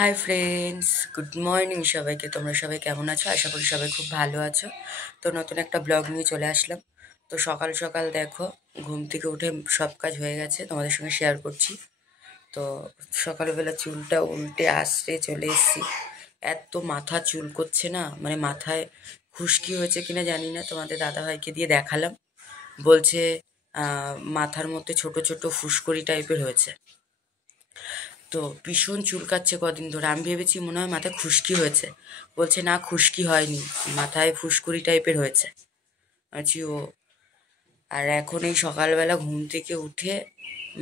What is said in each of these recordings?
Hi friends, good morning সবাইকে। তোমরা সবাই কেমন আছো? আশা করি সবাই খুব ভালো আছো। তো নতুন একটা ব্লগ নিয়ে চলে আসলাম। তো সকাল সকাল দেখো, ঘুম থেকে উঠে সব কাজ হয়ে গেছে, তোমাদের সঙ্গে শেয়ার করছি। তো সকালবেলা চুলটা উল্টে আসতে চলে এসেছি। এত মাথা চুল করছে না, মানে মাথায় খুশকি হয়েছে কিনা জানি না। তোমাদের দাদাভাইকে দিয়ে দেখালাম, বলছে মাথার মধ্যে ছোট ছোট ফুসকুড়ি টাইপের হয়েছে। তো ভীষণ চুলকাচ্ছে কদিন ধরে। আমি ভেবেছি মনে হয় মাথায় খুশকি হয়েছে, বলছে না খুশকি হয়নি, মাথায় ফুসকুড়ি টাইপের হয়েছে। আছি ও। আর এখন এই সকালবেলা ঘুম থেকে উঠে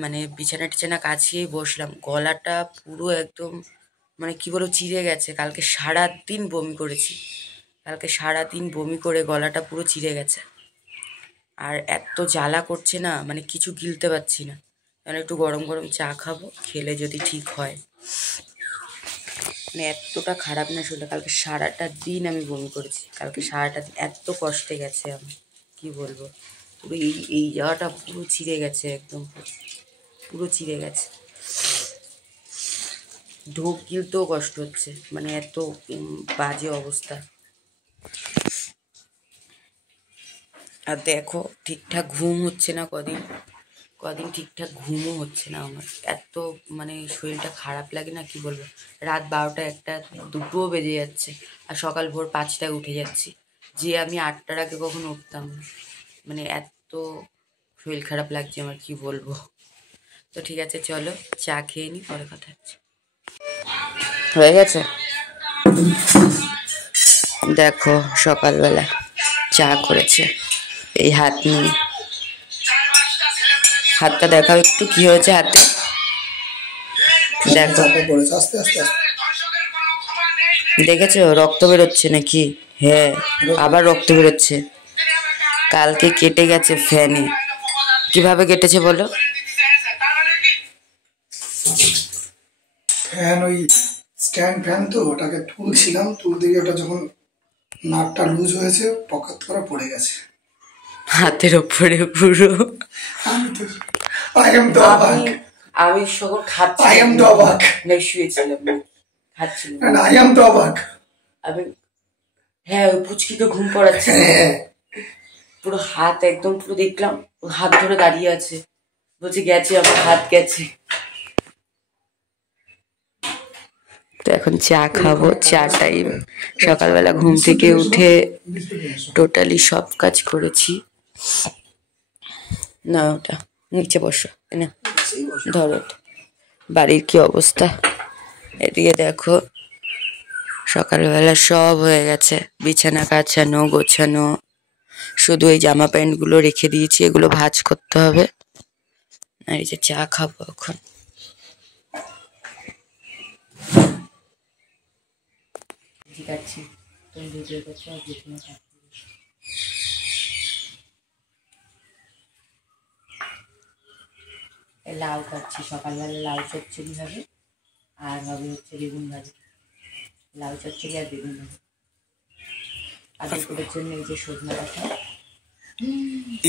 মানে বিছানা টিছানা কাছিয়েই বসলাম, গলাটা পুরো একদম মানে কি বলবো চিড়ে গেছে। কালকে সারাদিন বমি করেছি, কালকে সারাদিন বমি করে গলাটা পুরো চিড়ে গেছে। আর এত জ্বালা করছে না, মানে কিছু গিলতে পারছি না। মানে একটু গরম গরম চা খাবো, খেলে যদি ঠিক হয়। মানে এতটা খারাপ না শরীরটা, কালকে সারাটা দিন আমি বমি করেছি, কালকে সারাটা দিন এত কষ্টে গেছে। আমি কি বলবো, পুরো এই জায়গাটা পুরো ছিঁড়ে গেছে, একদম পুরো ছিঁড়ে গেছে। ঢোক গিলতেও কষ্ট হচ্ছে, মানে এত বাজে অবস্থা। আর দেখো ঠিকঠাক ঘুম হচ্ছে না কদিন কদিন, ঠিকঠাক ঘুমও হচ্ছে না আমার। এত মানে শরীরটা খারাপ লাগে না, কি বলবো। রাত 12টা 1টা 2টোও বেজে যাচ্ছে, আর সকাল ভোর 5টায় উঠে যাচ্ছি, যে আমি 8টার আগে কখনো উঠতাম না। মানে এত শরীর খারাপ লাগছে আমার, কি বলবো। তো ঠিক আছে, চলো চা খেয়ে নি, পরে কথা হচ্ছে। হয়ে গেছে, দেখো সকালবেলা চা করেছে এই হাত নিয়ে। হাতটা দেখাও একটু, কি হয়েছে হাতে দেখো। দেখেছো রক্ত বেরোচ্ছে নাকি? হ্যাঁ, আবার রক্ত বেরোচ্ছে। কালকে কেটে গেছে ফ্যানে। কিভাবে কেটেছে বলো? ফ্যান ওই স্ট্যান্ড ফ্যান, তো ওটাকে তুলছিলাম, তুলতে গিয়ে ওটা যখন নাটটা লুজ হয়েছে পকেট করে পড়ে গেছে হাতের ওপরে পুরো। আমি তো আই এম দ্য অবাক। আমি সব খাচ্ছি, আই এম দ্য অবাক। শুয়েছিলাম খাচ্ছিলাম, আই এম দ্য অবাক। আমি হ্যাঁ ওই পুচকিকে ঘুম পড়াচ্ছি, পুরো হাত একদম পুরো দেখলাম হাত ধরে দাঁড়িয়ে আছে, বলছে গেছে আমার হাত গেছে। তো এখন চা খাবো, চা টাইম। সকালবেলা ঘুম থেকে উঠে টোটালি সব কাজ করেছি। না ওটা নিচে বসো, না ধরো। বাড়ির কি অবস্থা এদিকে দেখো, সকালবেলা সব হয়ে গেছে, বিছানা কাছানো গোছানো। শুধু এই জামা প্যান্টগুলো রেখে দিয়েছি, এগুলো ভাঁজ করতে হবে। আর এই যে চা খাবো এখন। ঠিক আছে, তুমি ভিডিও করছো আর যেখানে লাউ কাটছি, সকালবেলা লাউ চচ্চড়ি হবে, আর হবে হচ্ছে বেগুন ভাজি। লাউ চচ্চড়ি আর বেগুন ভাজি। আর দুপুরের জন্য এই যে সজনে ডাঁটা।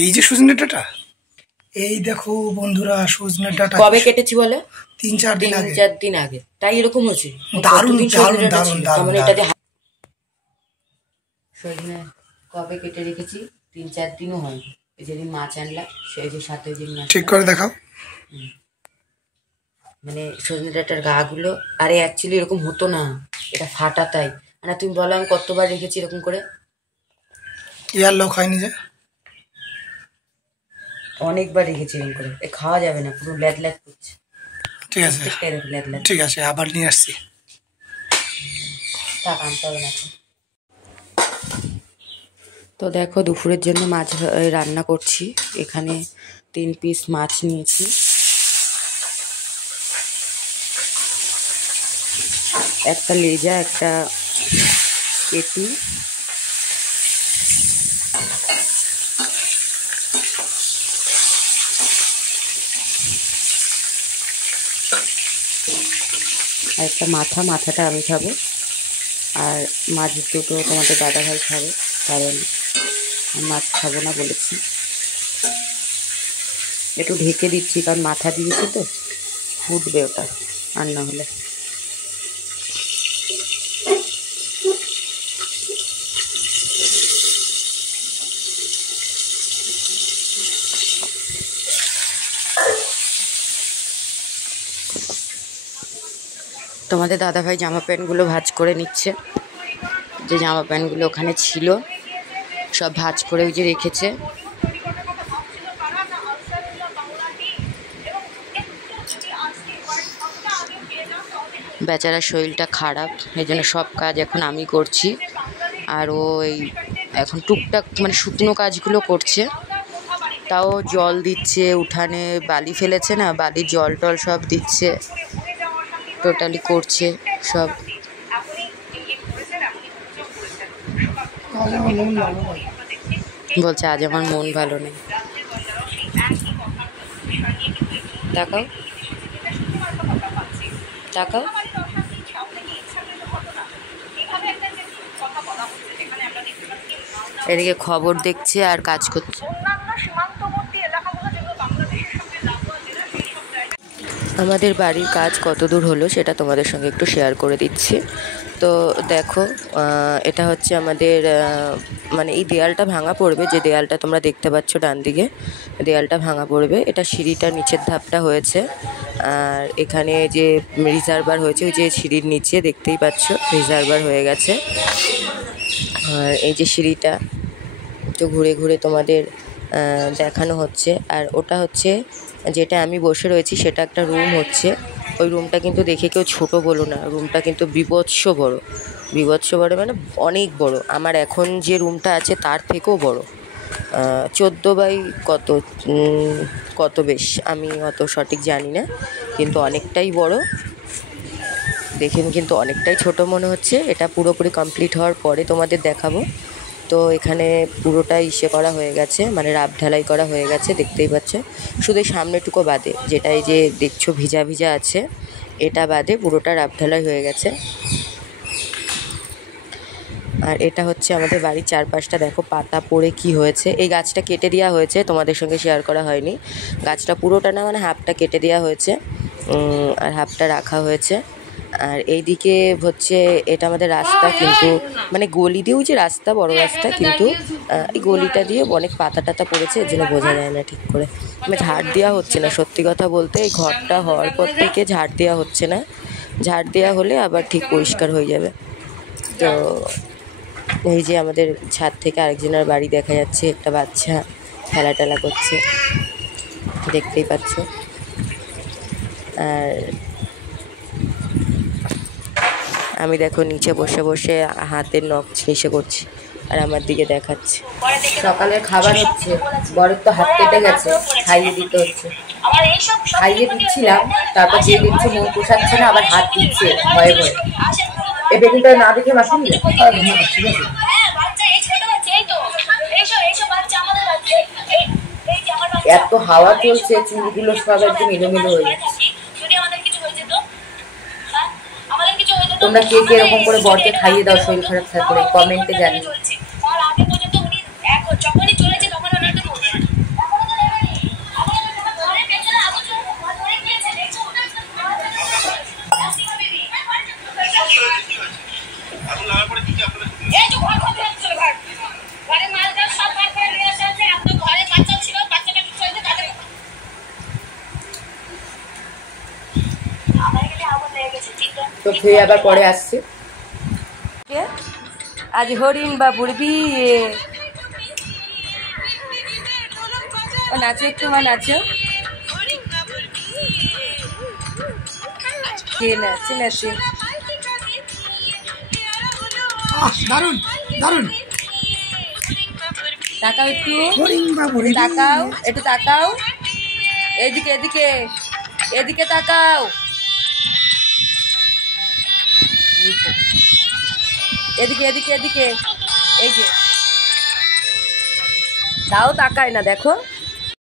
এই যে সজনে ডাঁটা, এই দেখো বন্ধুরা সজনে ডাঁটা কবে কেটেছি বলে? 3-4 দিন আগে। 3-4 দিন আগে, তাই এরকম হচ্ছে। দারুণ দারুণ দারুণ দারুণ। সজনে কবে কেটে রেখেছি, 3-4 দিনও হয়নি। এই যেদিন মাছ আনলাম সেই যে 7 দিন মাছ ঠিক করে দেখাও। মানে সজনে ডাঁটার গা গুলো, আরে অ্যাকচুয়ালি এরকম হতো না, এটা ফাটা তাই। মানে তুমি বলো আমি কতবার রেখেছি এরকম করে? ইয়ার লোক হয়নি যে, অনেকবার রেখেছি এরকম করে। খাওয়া যাবে না, পুরো ল্যাদ ল্যাদ করছে। ঠিক আছে ঠিক আছে, আবার নিয়ে আসছি। আনতে হবে না। তো দেখো দুপুরের জন্য মাছ রান্না করছি। এখানে 3 পিস মাছ নিয়েছি, একটা লেজা, একটা পেটি, আর একটা মাথাটা আমি খাবো। আর মাছ দুটো তোমাদের দাদাভাই খাবে, কারণ মাছ খাবো না বলেছি। একটু ঢেকে দিচ্ছি, কারণ মাথা দিয়েছি তো ফুটবে ওটা আর না হলে। তোমাদের দাদাভাই জামা প্যান্টগুলো ভাঁজ করে নিচ্ছে। যে জামা প্যান্টগুলো ওখানে ছিল সব ভাঁজ করে ওই যে রেখেছে। বেচারার শরীরটা খারাপ, এই জন্য সব কাজ এখন আমি করছি। আর ও এই এখন টুকটাক মানে শুকনো কাজগুলো করছে। তাও জল দিচ্ছে, উঠানে বালি ফেলেছে না, বালির জল টল সব দিচ্ছে, টোটালি করছে সব। বলছে আজ আমার মন ভালো নেই। তাকাও তাকাও। এদিকে খবর দেখছে আর কাজ করছে। আমাদের বাড়ির কাজ কত দূর হলো সেটা তোমাদের সঙ্গে একটু শেয়ার করে দিচ্ছি। তো দেখো, এটা হচ্ছে আমাদের মানে এই দেয়ালটা ভাঙা পড়বে, যে দেয়ালটা তোমরা দেখতে পাচ্ছ ডান দিকে, দেয়ালটা ভাঙা পড়বে। এটা সিঁড়িটার নিচের ধাপটা হয়েছে। আর এখানে যে রিজার্ভার হয়েছে, ওই যে সিঁড়ির নিচে দেখতেই পাচ্ছ রিজার্ভার হয়ে গেছে। আর এই যে সিঁড়িটা তো ঘুরে ঘুরে তোমাদের দেখানো হচ্ছে। আর ওটা হচ্ছে যেটা আমি বসে রয়েছি সেটা একটা রুম হচ্ছে। ওই রুমটা কিন্তু দেখে কেউ ছোট বলো না, রুমটা কিন্তু বিভৎস বড়। বিভৎস বড় মানে অনেক বড়। আমার এখন যে রুমটা আছে তার থেকেও বড়। 14 বাই কত কত বেশ আমি অত সঠিক জানি না, কিন্তু অনেকটাই বড়। দেখেন কিন্তু অনেকটাই ছোট মনে হচ্ছে। এটা পুরোপুরি কমপ্লিট হওয়ার পরে তোমাদের দেখাবো। তো এখানে পুরোটাই করা হয়ে গেছে, মানে রাব ঢালাই করা হয়ে গেছে, দেখতেই পাচ্ছ। শুধু সামনেটুকু বাদে, যেটা এই যে দেখছো ভিজা ভিজা আছে, এটা বাদে পুরোটা রাব ঢালাই হয়ে গেছে। আর এটা হচ্ছে আমাদের বাড়ির চারপাশটা। দেখো পাতা পড়ে কি হয়েছে। এই গাছটা কেটে দেওয়া হয়েছে, তোমাদের সঙ্গে শেয়ার করা হয়নি। গাছটা পুরোটা না, মানে হাফটা কেটে দেওয়া হয়েছে আর হাফটা রাখা হয়েছে। আর এইদিকে হচ্ছে এটা আমাদের রাস্তা, কিন্তু মানে গলি দিয়েও যে রাস্তা, বড় রাস্তা, কিন্তু এই গলিটা দিয়ে অনেক পাতা টাতা পড়েছে, এর জন্য বোঝা যায় না ঠিক করে। মানে ঝাড় দেওয়া হচ্ছে না, সত্যি কথা বলতে এই ঘরটা হওয়ার পর থেকে ঝাড় দেওয়া হচ্ছে না। ঝাড় দেওয়া হলে আবার ঠিক পরিষ্কার হয়ে যাবে। তো এই যে আমাদের ছাদ থেকে আরেকজনের বাড়ি দেখা যাচ্ছে, একটা বাচ্চা খেলা টেলা করছে, দেখতেই পাচ্ছ। আর আমি দেখো নিচে বসে বসে হাতের নখ ছিঁড়ে করছি আর আমার দিকে দেখাচ্ছে। সকালের খাবার হচ্ছে, বরের তো হাত কেটে গেছে, খাইয়ে দিতে হচ্ছে। খাইয়ে দিচ্ছিলাম, তারপর যে দেখছে মন পোষাচ্ছে না, আবার হাত দিচ্ছে ভয়ে ভয়ে। এই বেগুনটা না দেখে মাসুন ঠিক আছে। এত হাওয়া চলছে, চুলগুলো সব একদম এলোমেলো হয়ে যাচ্ছে। তোমরা কে কে এরকম করে বরকে খাইয়ে দাও শরীর খারাপ থাকলে কমেন্টে জানিও। তো খেয়ে আবার পরে আসছি। আজ হরিণ বাবুর বিয়ে। নাচো একটু, মা নাচো। কে নাচে নাচে। দারুন দারুন। তাকাও একটু, তাকাও একটু, তাকাও এদিকে এদিকে এদিকে তাকাও, এদিকে এদিকে এদিকে। এই যে তাও তাকায় না, দেখো।